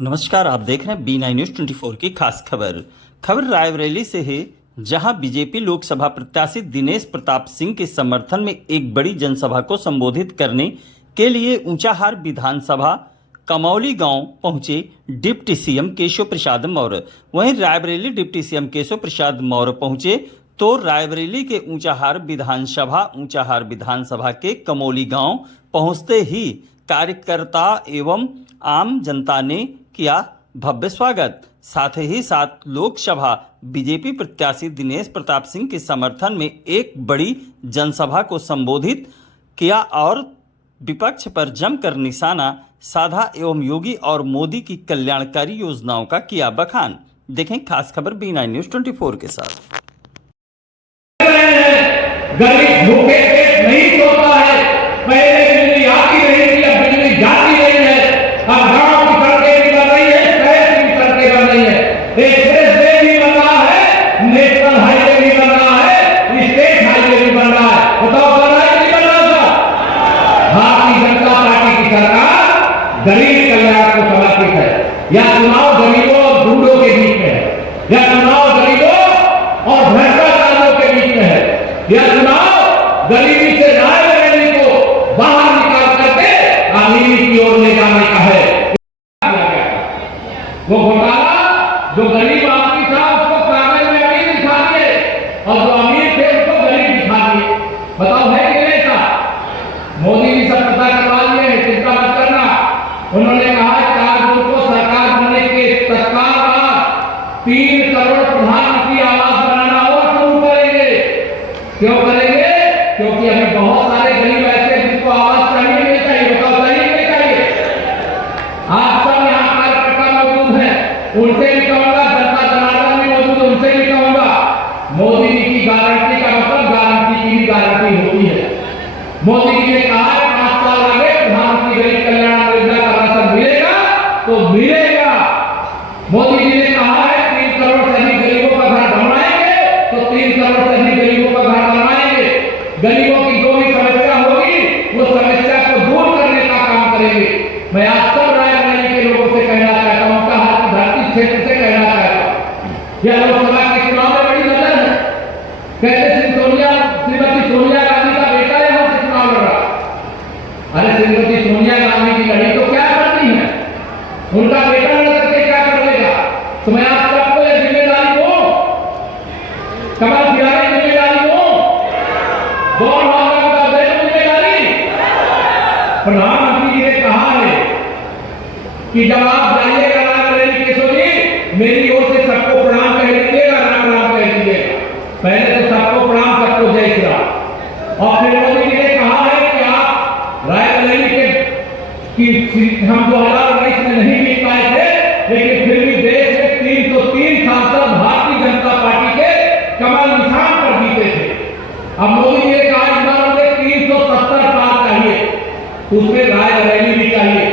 नमस्कार, आप देख रहे हैं B9 न्यूज़ 24 की खास खबर रायबरेली से है, जहां बीजेपी लोकसभा प्रत्याशी दिनेश प्रताप सिंह के समर्थन में एक बड़ी जनसभा को संबोधित करने के लिए ऊंचाहार विधानसभा कमौली गांव पहुंचे डिप्टी सीएम केशव प्रसाद मौर्य। वहीं रायबरेली डिप्टी सीएम केशव प्रसाद मौर्य पहुंचे तो रायबरेली के ऊंचाहार विधानसभा के कमौली गांव पहुंचते ही कार्यकर्ता एवं आम जनता ने किया भव्य स्वागत। साथ ही साथ लोकसभा बीजेपी प्रत्याशी दिनेश प्रताप सिंह के समर्थन में एक बड़ी जनसभा को संबोधित किया और विपक्ष पर जमकर निशाना साधा एवं योगी और मोदी की कल्याणकारी योजनाओं का किया बखान। देखें खास खबर B9 न्यूज़ 24 के साथ। गरीब भूखे पेट नहीं सोता है। पहले बिजली आती रही थी, अब बिजली जाती रही है। अब गांव की सड़कें भी बन रही है, शहर की सड़कें बन रही है, एक्सप्रेस वे भी बन रहा है, नेशनल हाईवे भी बन रहा है, स्टेट हाईवे भी बन रहा है। बताओ बन रहा है कि नहीं बन रहा? भारतीय जनता पार्टी की सरकार गरीब कल्याण को समर्पित है। यह चुनाव गरीबों और गुंडों के बीच में है, यह चुनाव गरीबों और भ्रष्टाचारियों के बीच में है, यह चुनाव गरीबी से रायबरेली को बाहर निकाल करके अमीरी की ओर ले जाने का है। वो घोटाला जो गरीब आदमी था उसको कागज में अमीर दिखा दिए और जो अमीर थे उसको गरीब दिखा दिए। बताओ है कि नहीं था? मोदी जी सब पता करवा लिए हैं, चिंता मत करना। उन्होंने कहा 4 जून को सरकार बनने के तत्काल बाद 3 करोड़ प्रधानमंत्री आवास बनाना और शुरू करेंगे। क्यों करेंगे? क्योंकि हमें बहुत सारे गरीब ऐसे जिनको आवास चाहिए नहीं चाहिए। बताओ चाहिए नहीं चाहिए? आप सब यहाँ कार्यकर्ता मौजूद हैं, उनसे भी कहूंगा, जनता जनार्दन भी मौजूद है, उनसे भी कहूंगा, मोदी जी की गारंटी का मतलब गारंटी की भी गारंटी होती है। मोदी जी ने कहा है 5 साल आगे प्रधानमंत्री गरीब कल्याण योजना का राशन मिलेगा तो मिलेगा। मोदी जी ने कहा है 3 करोड़ से अधिक गरीबों का घर बनवाएंगे तो 3 करोड़ से अधिक गरीबों का घर बनवाएंगे। गरीबों की जो भी समस्या होगी वो समस्या को दूर करने का काम करेंगे। मैं आज सब रायबरेली के लोगों से कहना चाहता हूं, ऊंचाहार की धरती क्षेत्र से कहना चाहता हूं, यह लोकसभा के चुनाव में बड़ी नजर है। कहते श्रीमती सोनिया गांधी का बेटा यहां से चुनाव लड़ रहा। अरे श्रीमती सोनिया गांधी की लड़ी तो क्या करती है, उनका बेटा लड़ करके क्या कर लेगा? तो मैं आप सबको यह जिम्मेदारी दूं, कमल बिहारी जिम्मेदारी दूं, कौन होगा जिम्मेदारी? प्रधानमंत्री जी ने कहा है कि जब आप जाइएगा रायबरेली केशव जी, मेरी ओर से सबको प्रणाम कह दीजिएगा, राम राम कह दीजिएगा। पहले तो सबको प्रणाम, सबको जय श्री राम। और फिर मोदी जी ने कहा है कि आप रायबरेली के हम 2019 में नहीं जीत पाए थे, लेकिन फिर भी देश में 303 सांसद भारतीय जनता पार्टी के कमल निशान पर जीते थे। अब मोदी जी ने कहा इस बार मुझे 370 पार चाहिए, उसमें रायबरेली भी चाहिए।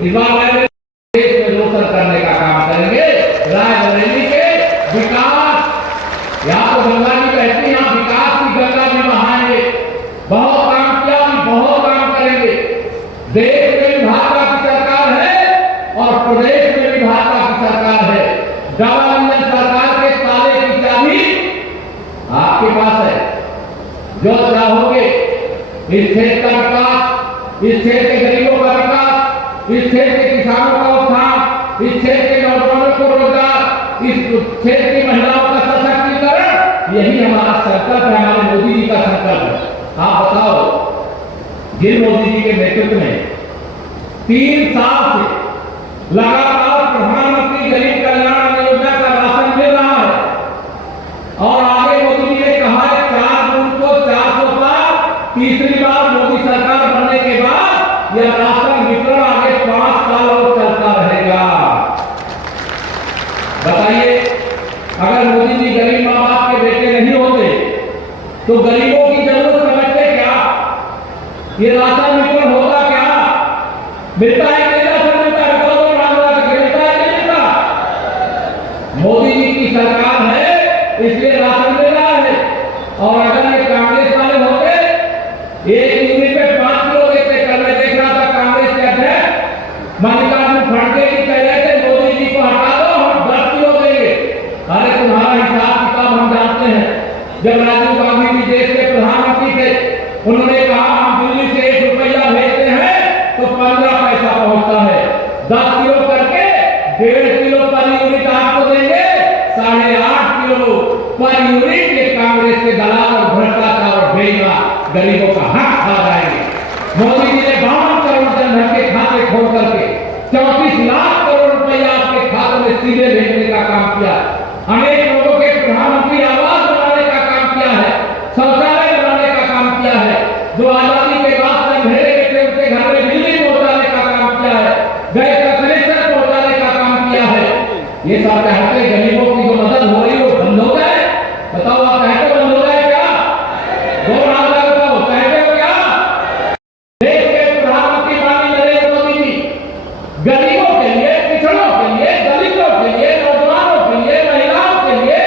इस बार देश में रोशन करने का काम करेंगे। रायबरेली के विकास, यहाँ तो गंगा जी कहती है, यहाँ विकास की गंगा जी बहाएंगे। बहुत काम किया, हम बहुत काम करेंगे। देश में भी भाजपा की सरकार है और प्रदेश में भी भाजपा की सरकार है। डबल इंजन सरकार के ताले की चाबी आपके पास है। जो चाहोगे इस क्षेत्र का विकास, इस क्षेत्र के गरीबों का विकास, इस क्षेत्र के किसानों का उत्थान, इस क्षेत्र के नौजवानों को रोजगार, इस क्षेत्र की महिलाओं का सशक्तिकरण, यही हमारा संकल्प है, हमारे मोदी जी का संकल्प है। आप बताओ, जिन मोदी जी के नेतृत्व में 3 साल से लगातार प्रधानमंत्री गरीब कल्याण योजना का राशन मिल रहा है और आगे मोदी जी ने कहा है 4 जून को 400 पार, तीसरी बार मोदी सरकार बनने के बाद यह राशन वितरण आगे 5 साल और चलता रहेगा। बताइए, अगर मोदी जी गरीब माँ बाप के बेटे नहीं होते तो गरीबों की जरूरत समझते क्या? ये राशन वितरण होता क्या? मिलता है कि राशन मिलता है? तो मिलता है कि मिलता? मोदी जी की सरकार है इसलिए राशन मिल रहा है। और अगर ये कांग्रेस वाले होते, एक यूनिट पे 5 किलो देते। कल मैं देख रहा था कांग्रेस के अध्यक्ष मल्लिकार्जुन खड़गे जी कह रहे जब राजीव गांधी जी देश के प्रधानमंत्री थे, उन्होंने कहा हम दिल्ली से 1 रुपया भेजते हैं तो 15 पैसा पहुंचता है, 10 किलो करके 1.5 किलो पर यूनिट आपको देंगे, 8.5 किलो पर यूनिट ये कांग्रेस के दलाल और भ्रष्टाचार और बेईमान गरीबों का हक खा जाएंगे। मोदी जी ने 52 करोड़ जनधन के खाते खोल करके 34 लाख करोड़ रुपया आपके खाते में सीधे भेजने का काम किया। अनेक लोगों के प्रधानमंत्री आवास बनाने का काम किया है, शौचालय बनाने का काम किया है, जो आजादी के बाद से अंधेरे में थे उनके घर में बिजली पहुंचाने का काम किया है, गैस का कनेक्शन पहुंचाने का काम किया है। ये सब चाहते हैं गरीबों की जो मदद हो रही है वो बंद हो जाए। बताओ आप चाहते हो बंद हो जाए क्या? 2 लाख बताओ चाहते हो क्या? देश के प्रधानमंत्री माननीय नरेंद्र मोदी जी गरीबों के लिए, पिछड़ों के लिए, दलितों के लिए, नौजवानों के लिए, महिलाओं के लिए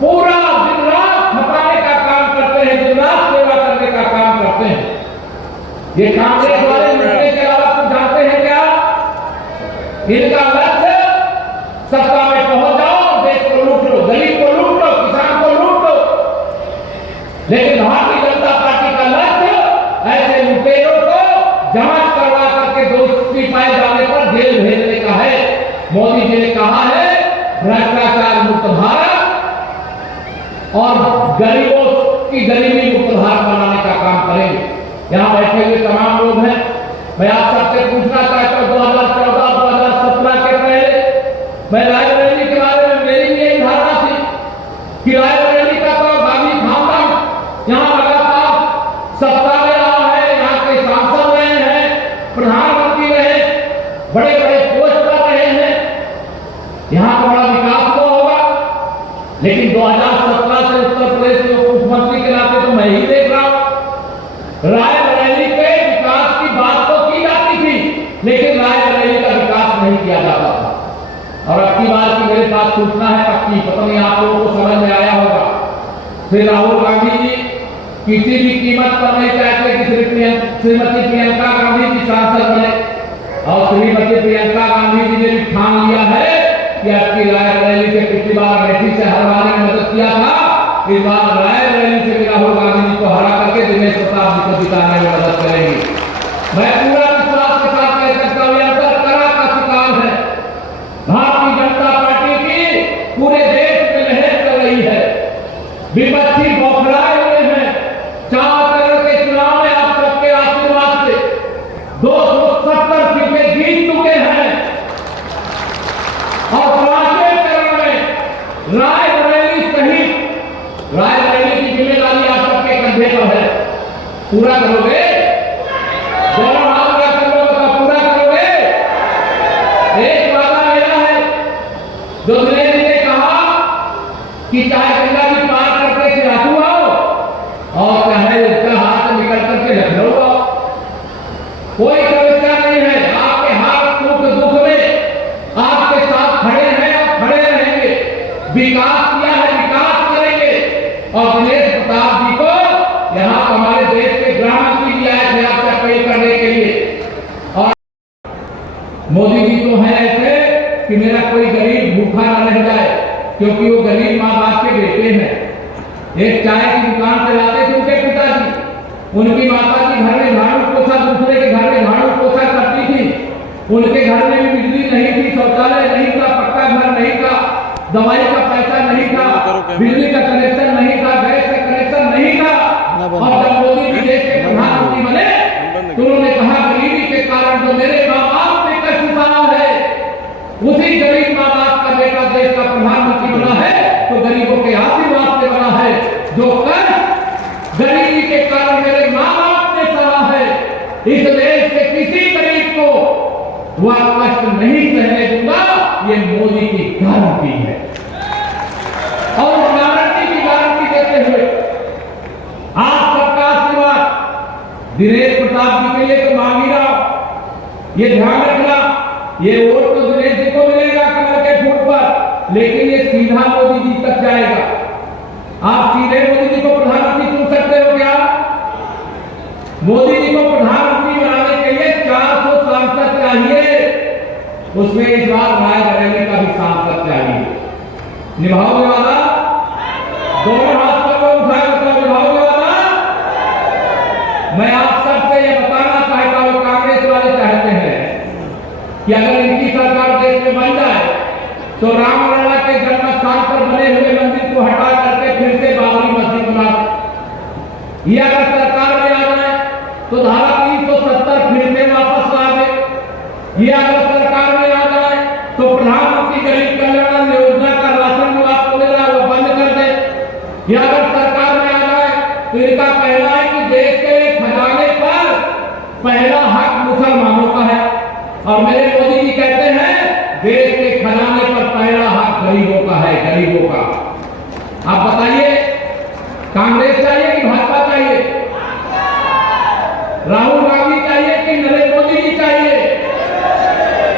पूरा दिन रात खपाने का काम करते हैं, दिन रात सेवा करने का काम करते हैं। ये कांग्रेस वाले मुद्दे के अलावा कुछ जानते हैं क्या? इनका लक्ष्य सत्ता में पहुंच जाओ, देश को लूट लो, गरीब को लूट लो, किसान को लूट लो। लेकिन भारतीय जनता पार्टी का लक्ष्य ऐसे लुटेरों को जांच करवा करके दोषी पाए जाने पर जेल भेजने का है। मोदी जी ने कहा है भ्रष्टाचार मुक्त भारत और गरीबों की गरीबी मुक्त भारत बनाने का काम करेंगे। यहाँ बैठे हुए तमाम लोग हैं, मैं आप सबसे पूछना चाहता हूँ 2014-2017 के पहले मैं रायबरेली के बारे में मेरी भी एक धारणा थी कि रायबरेली का तो गांधी खानदान यहाँ लगातार सत्ता में रहा है, यहाँ के सांसद रहे हैं, प्रधानमंत्री रहे, बड़े बड़े पोस्ट पर रहे हैं, यहाँ का बड़ा विकास हुआ होगा। लेकिन 2017 से उत्तर प्रदेश के मुख्यमंत्री के नाते तो मैं ही देख रहा हूं रायबरेली के विकास की बात तो की जाती थी, लेकिन रायबरेली का विकास नहीं किया जाता था। और अब की बार की मेरे पास सूचना है पक्की, पता नहीं आप लोगों को समझ में आया होगा, श्री राहुल गांधी जी किसी भी कीमत पर नहीं चाहते कि श्रीमती प्रियंका गांधी जी सांसद बने, और श्रीमती प्रियंका गांधी जी ने भी ठान लिया है कि आपकी रायबरेली से पिछली बार अमेठी से हरवाने में मदद किया था, इस बार रायबरेली से भी राहुल गांधी जी को हरा करके दिनेश प्रताप जी को जिताने में मदद करेंगे। मैं पूरा विश्वास के साथ कह सकता हूँ यह तरह का शिकार है। भारतीय जनता पार्टी की पूरे देश में लहर चल रही है, विपक्षी बौखलाए हुए हैं। 4 चरण के चुनाव में आप सबके आशीर्वाद से 270 सीटें जीत चुके हैं और 5वें चरण में रायबरेली सहित रायबरेली की जिम्मेदारी आप सबके कंधे पर है। पूरा करोगे? दोनों हाथ का करोगे, पूरा करोगे? एक वादा मेरा है जो दिनेश जी ने कहा कि चाहे गंगा जी पार करके सिराथू आओ और चाहे उसका हाथ निकल करके लखनऊ आओ, कोई समस्या नहीं है। आपके हाथ सुख दुख में आपके साथ खड़े हैं और खड़े रहेंगे। विकास किया है, विकास करेंगे। और दिनेश प्रताप जी को यहाँ हमारे देश के गृहमंत्री जी आए थे आपसे अपील करने के लिए, और मोदी जी तो है ऐसे कि मेरा कोई गरीब भूखा न रह जाए, क्योंकि वो गरीब माँ बाप के बेटे हैं। एक चाय की दुकान चलाते थे उनके पिताजी, उनकी माता जी घर में झाड़ू पोछा, दूसरे के घर में झाड़ू पोछा करती थी, उनके घर में भी बिजली नहीं थी, शौचालय नहीं था, पक्का घर नहीं था, दवाई का पैसा नहीं था, बिजली का कनेक्शन नहीं था, गैस का कनेक्शन नहीं था। और जब मोदी जी देश के प्रधानमंत्री बने तो उन्होंने कहा गरीबी के कारण जो मेरे माँ बाप ने कष्ट सहा है, उसी गरीब माँ बाप का बेटा देश का प्रधानमंत्री बना है तो गरीबों के आशीर्वाद से बना है। जो कष्ट गरीबी के कारण मेरे माँ बाप ने सहा है, इस देश के किसी गरीब को वह कष्ट नहीं सहने दूंगा, ये मोदी की गारंटी है। और गारंटी की गारंटी देते हुए आप सबका आशीर्वाद दिनेश प्रताप जी के लिए तो मांग ही रहा, ये ध्यान रखना, ये वोट तो दिनेश जी को मिलेगा कमल के फूट पर, लेकिन ये सीधा मोदी जी तक जाएगा। आप सीधे मोदी जी को प्रधानमंत्री चुन सकते हो क्या? मोदी जी को प्रधानमंत्री बनाने के लिए 400 सांसद चाहिए, उसमें इस बार रायबरेली का भी सांसद चाहिए। निभाओगे वादा? दोनों मैं आप सबसे ये बताना चाहता हूँ, कांग्रेस वाले चाहते हैं कि अगर इनकी सरकार देश में बन जाए तो रामलला के जन्म स्थान पर बने हुए मंदिर को हटा करके फिर से बाबरी मस्जिद बना दे। ये अगर सरकार में आ जाए तो धारा 370 फिर से वापस ला दे। ये अगर सरकार में आ जाए तो प्रधानमंत्री गरीब कल्याण योजना का राशन जो आपको दे रहा है वो बंद कर दे। ये अगर सरकार में आ जाए तो इनका कहना है कि देश के खजाने पर पहला हक मुसलमानों का है, और मेरे मोदी जी कहते हैं देश के खजाने पर पहला हक गरीबों का है, गरीबों का। आप बताइए, कांग्रेस चाहिए कि भाजपा चाहिए? राहुल गांधी चाहिए कि नरेंद्र मोदी जी चाहिए?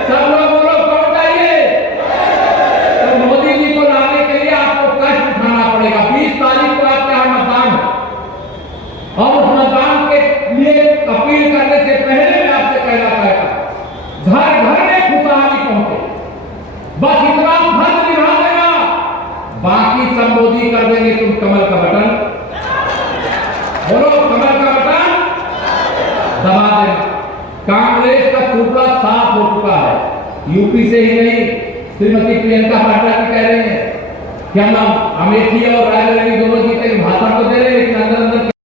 सब लोग बोलो कौन चाहिए? तो मोदी जी को लाने के लिए आपको कष्ट उठाना पड़ेगा। 20 तारीख को आपके यहाँ मतदान है, और उस मतदान के लिए अपील करने से पहले मैं आपसे कहना चाहता हूं, घर घर में खुशहाली पहुंचे, बस इतना फर्ज निभा देना, बाकी संबोधित कर देंगे। तुम कमल का बटन बोलो, कमल का बटन दबा देना। कांग्रेस का सूत्र साफ हो चुका है, यूपी से ही नहीं, श्रीमती प्रियंका वाड्रा जी कह रहे हैं कि हम अमेठी और रायबरेली दोनों जीते, भाषण तो दे रहे हैं लेकिन अंदर अंदर